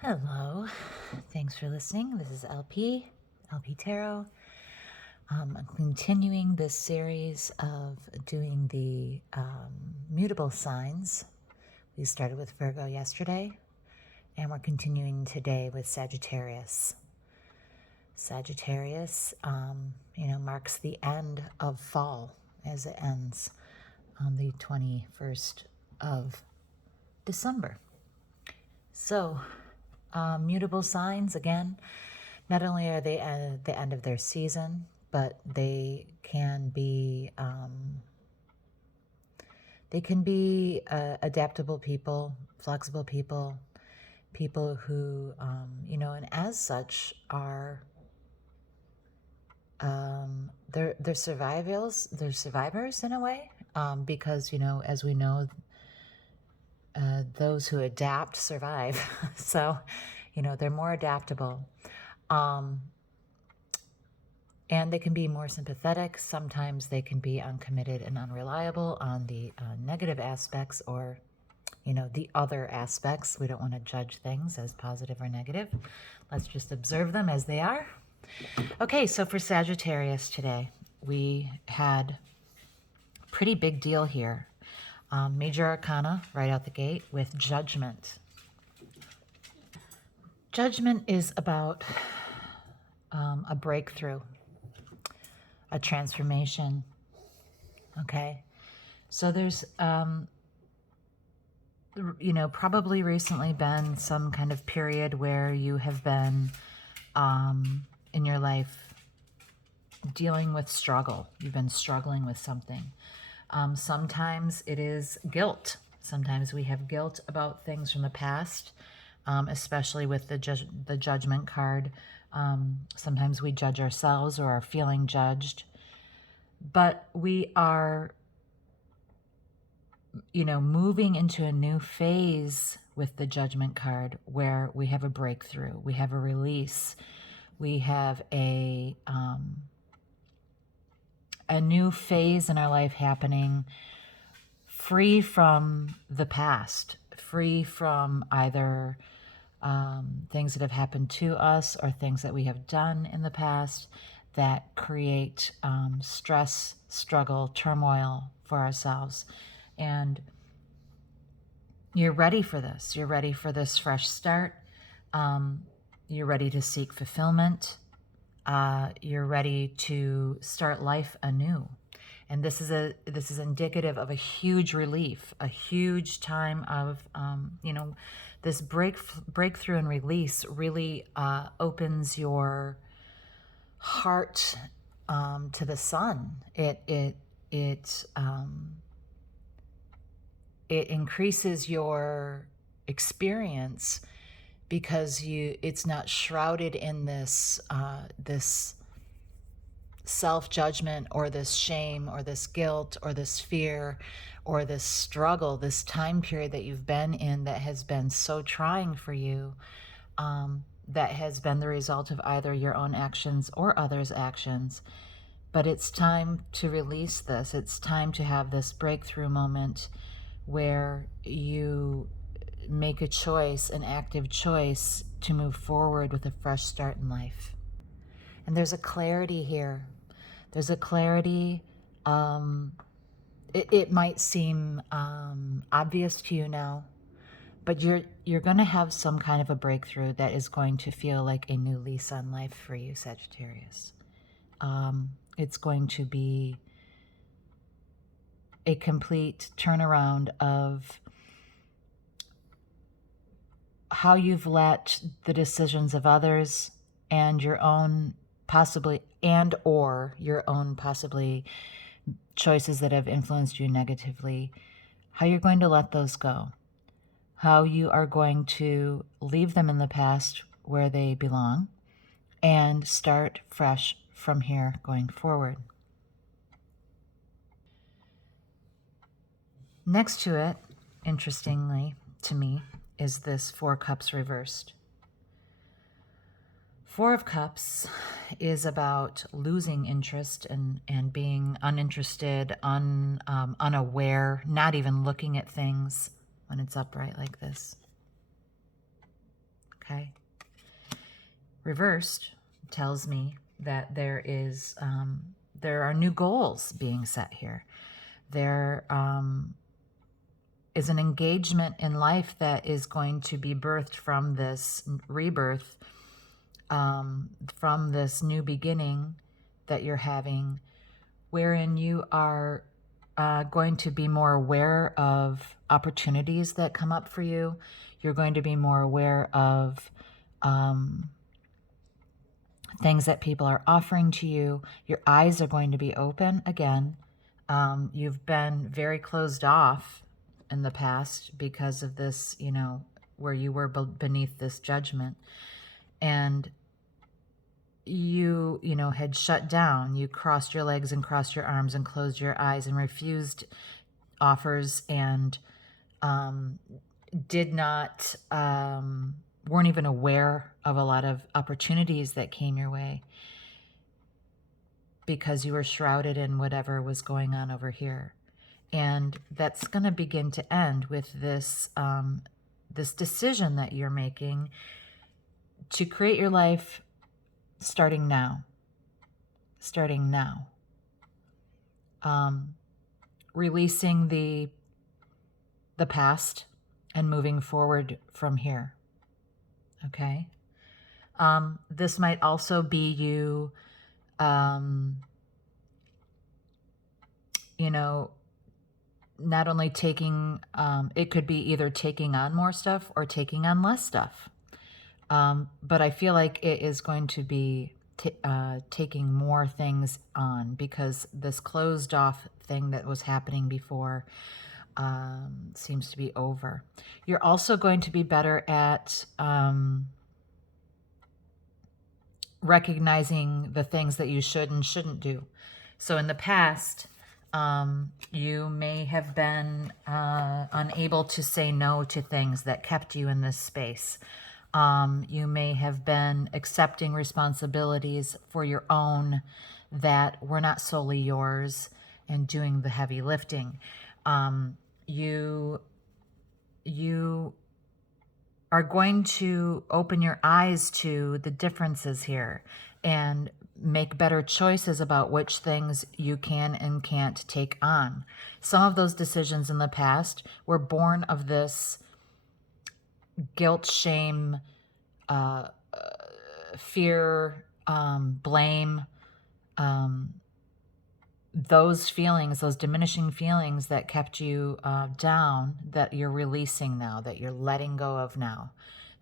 Hello, thanks for listening. This is LP Tarot. I'm continuing this series of doing the mutable signs. We started with Virgo yesterday, and we're continuing today with Sagittarius. Sagittarius, marks the end of fall as it ends on the 21st of December. So, mutable signs, again, not only are they at the end of their season, but they can be adaptable people, flexible people, people who, and as such are they're survivors in a way, because as we know, those who adapt survive. So, they're more adaptable. And they can be more sympathetic. Sometimes they can be uncommitted and unreliable on the negative aspects, or, the other aspects. We don't want to judge things as positive or negative. Let's just observe them as they are. Okay, so for Sagittarius today, we had a pretty big deal here. Major Arcana right out the gate with Judgment. Judgment is about a breakthrough, a transformation. Okay, so there's probably recently been some kind of period where you have been in your life dealing with struggle. You've been struggling with something. Sometimes it is guilt. Sometimes we have guilt about things from the past, especially with the Judgment card. Sometimes we judge ourselves or are feeling judged. But we are, moving into a new phase with the Judgment card where we have a breakthrough, we have a release, we have a new phase in our life happening, free from the past, free from either things that have happened to us or things that we have done in the past that create stress, struggle, turmoil for ourselves. And you're ready for this. You're ready for this fresh start. You're ready to seek fulfillment. You're ready to start life anew. And this is indicative of a huge relief, a huge time of, this breakthrough and release really opens your heart to the sun. It increases your experience because it's not shrouded in this this self-judgment or this shame or this guilt or this fear or this struggle, this time period that you've been in that has been so trying for you, that has been the result of either your own actions or others' actions. But it's time to release this. It's time to have this breakthrough moment where you make a choice, an active choice, to move forward with a fresh start in life. And there's a clarity here. There's a clarity. It might seem obvious to you now, but you're going to have some kind of a breakthrough that is going to feel like a new lease on life for you, Sagittarius. It's going to be a complete turnaround of how you've let the decisions of others and your own possibly choices that have influenced you negatively, how you're going to let those go, how you are going to leave them in the past where they belong and start fresh from here going forward. Next to it, interestingly to me, is this Four Cups reversed. Four of Cups is about losing interest and being uninterested, unaware, not even looking at things when it's upright like this. Okay. Reversed tells me that there are new goals being set here. There is an engagement in life that is going to be birthed from this rebirth, from this new beginning that you're having, wherein you are going to be more aware of opportunities that come up for you. You're going to be more aware of things that people are offering to you. Your eyes are going to be open again. You've been very closed off in the past because of this, where you were beneath this judgment. And you had shut down. You crossed your legs and crossed your arms and closed your eyes and refused offers and did not, weren't even aware of a lot of opportunities that came your way because you were shrouded in whatever was going on over here. And that's going to begin to end with this, this decision that you're making to create your life starting now. Releasing the past and moving forward from here. Okay. This might also be you, not only taking, it could be either taking on more stuff or taking on less stuff. But I feel like it is going to be taking more things on, because this closed off thing that was happening before seems to be over. You're also going to be better at recognizing the things that you should and shouldn't do. So in the past, you may have been unable to say no to things that kept you in this space. You may have been accepting responsibilities for your own that were not solely yours and doing the heavy lifting. You are going to open your eyes to the differences here and make better choices about which things you can and can't take on. Some of those decisions in the past were born of this guilt, shame, fear, blame, those feelings, those diminishing feelings that kept you down, that you're releasing now, that you're letting go of now,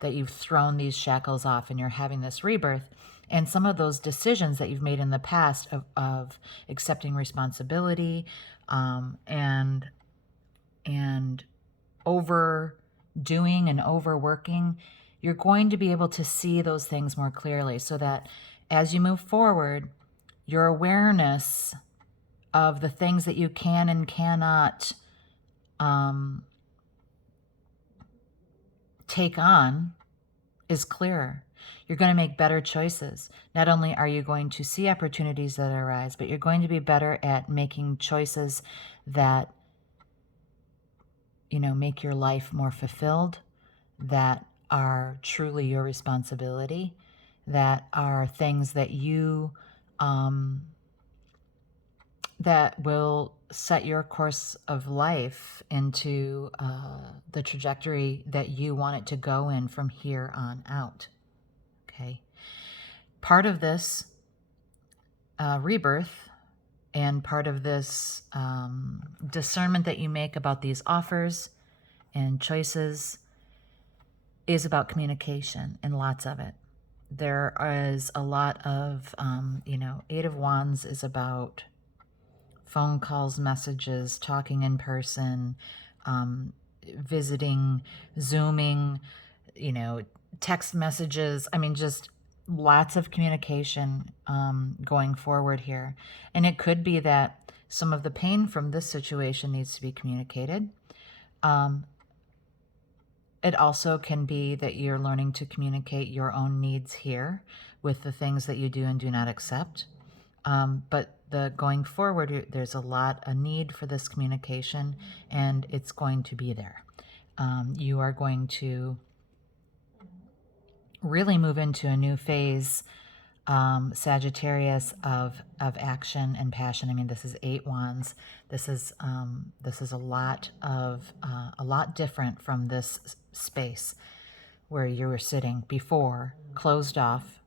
that you've thrown these shackles off and you're having this rebirth. And some of those decisions that you've made in the past of accepting responsibility and overdoing and overworking, you're going to be able to see those things more clearly, so that as you move forward, your awareness of the things that you can and cannot take on is clearer. You're going to make better choices. Not only are you going to see opportunities that arise, but you're going to be better at making choices that, make your life more fulfilled, that are truly your responsibility, that are things that you, that will set your course of life into the trajectory that you want it to go in from here on out. Okay. Part of this rebirth and part of this discernment that you make about these offers and choices is about communication, and lots of it. There is a lot of, Eight of Wands is about phone calls, messages, talking in person, visiting, Zooming, text messages. I mean, just lots of communication going forward here. And it could be that some of the pain from this situation needs to be communicated. It also can be that you're learning to communicate your own needs here with the things that you do and do not accept. But going forward, there's a need for this communication, and it's going to be there. You are going to really move into a new phase, Sagittarius, of action and passion. I mean, this is 8 wands. This is a lot different from this space where you were sitting before, closed off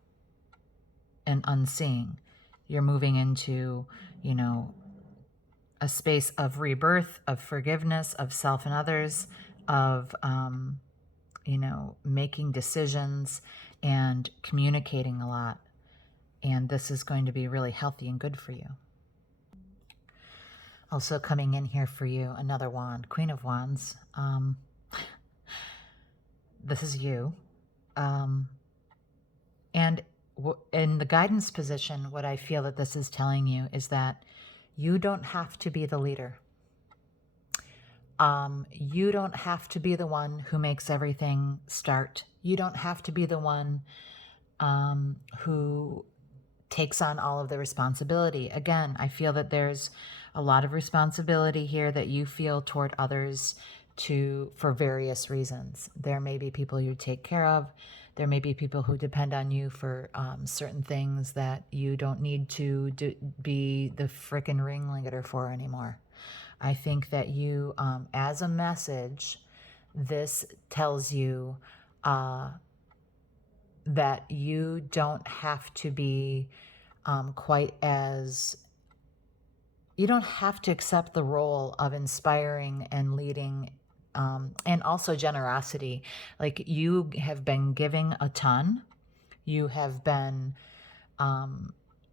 and unseeing. You're moving into, you know, a space of rebirth, of forgiveness, of self and others, of you know, making decisions and communicating a lot. And this is going to be really healthy and good for you. Also coming in here for you, another wand, Queen of Wands. This is you. And in the guidance position, what I feel that this is telling you is that you don't have to be the leader. You don't have to be the one who makes everything start. You don't have to be the one who takes on all of the responsibility. Again, I feel that there's a lot of responsibility here that you feel toward others for various reasons. There may be people you take care of. There may be people who depend on you for certain things that you don't need to be the frickin' ringleader for anymore. I think that you, as a message, this tells you that you don't have to be you don't have to accept the role of inspiring and leading, and also generosity. Like, you have been giving a ton. You have been,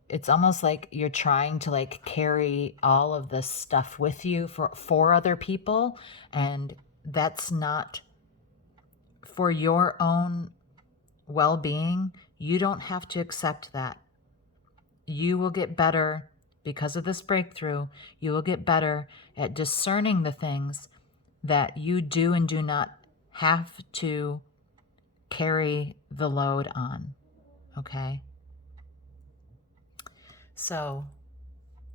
it's almost like you're trying to like carry all of this stuff with you for other people. And that's not for your own well-being. You don't have to accept that. You will get better because of this breakthrough. You will get better at discerning the things that you do and do not have to carry the load on. Okay? So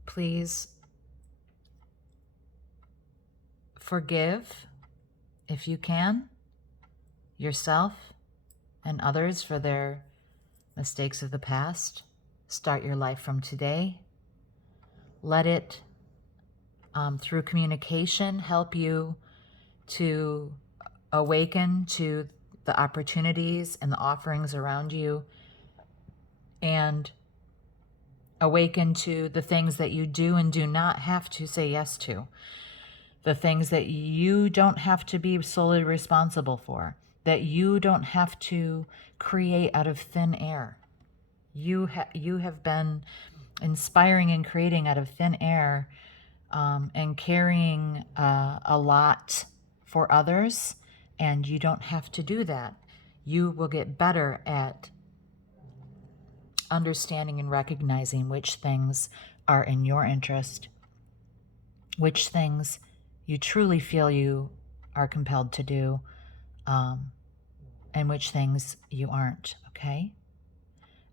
please forgive, if you can, yourself and others for their mistakes of the past. Start your life from today. Let it, through communication, help you to awaken to the opportunities and the offerings around you, and awaken to the things that you do and do not have to say yes to, the things that you don't have to be solely responsible for, that you don't have to create out of thin air. You have been inspiring and creating out of thin air, and carrying a lot for others, and you don't have to do that. You will get better at understanding and recognizing which things are in your interest, which things you truly feel you are compelled to do, and which things you aren't, okay?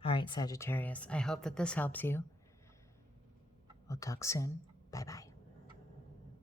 All right, Sagittarius, I hope that this helps you. We'll talk soon. Bye-bye.